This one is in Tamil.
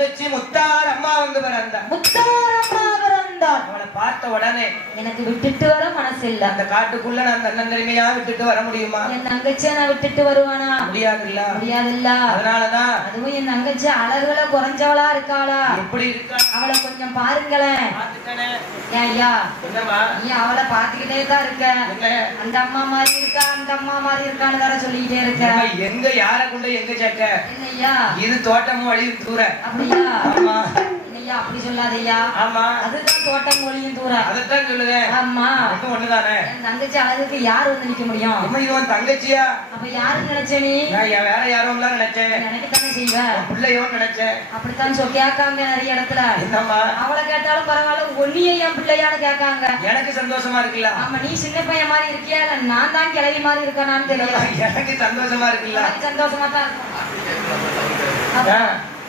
தங்கச்சி முத்தார் அம்மா வந்து பிறந்தா. முத்தார் அம்மா பிறந்தார். அவளை பார்த்த உடனே எனக்கு விட்டுட்டு வர மனசு இல்ல. அந்த காட்டுக்குள்ள நான் தன்னந்தனிமையா விட்டுட்டு வர முடியுமா? என் தங்கச்சியை நான் விட்டுட்டு வருவானா? முடியாதுல்ல. முடியாதுல்ல. அதனாலதான் அதுவும் என் தங்கச்சி அழகுல குறைஞ்சவளா இருக்காளா? எப்படி இருக்கா? அவளை கொஞ்சம் பாருங்களேன். ஏன் ஐயா நீ அவளை பாத்துக்கிட்டே தான் இருக்க. அந்த அம்மா மாதிரி இருக்கா அந்த அம்மா மாதிரி இருக்கான்னு வேற சொல்லிக்கிட்டே இருக்க. எங்க யார கொண்டு எங்க சேர்க்க? என்னய்யா இது தோட்டமும் வழி தூர. அப்படியா? ஆமா. என்னய்யா அப்படி சொல்லாதய்யா. ஆமா அதுதான் தோட்டம் மொழியும் தூர. அதைத்தான் சொல்லுங்க. ஆமா ஒண்ணுதானே. என் தங்கச்சி அழகுக்கு யார் வந்து நிக்க முடியும்? இவன் தங்கச்சியா? அப்ப யாருன்னு நினைச்ச நீ? வேற யாரும் நினைச்சேன். நினைக்கத்தானே செய்வ. பிள்ளையோ நினைச்சேன். அப்படித்தான் கேட்காங்க நிறைய இடத்துல. என்னம்மா அவளை கேட்டாலும் பரவாயில்ல ஒன்னியே என் பிள்ளையான்னு கேட்காங்க. எனக்கு சந்தோஷமா இருக்குல்ல. ஆமா நீ சின்ன பையன் மாதிரி இருக்கியா இல்ல நான் தான் கிளவி மாதிரி இருக்கானான்னு தெரியல. எனக்கு சந்தோஷமா இருக்குல்ல. சந்தோஷமா தான் இருக்கும்.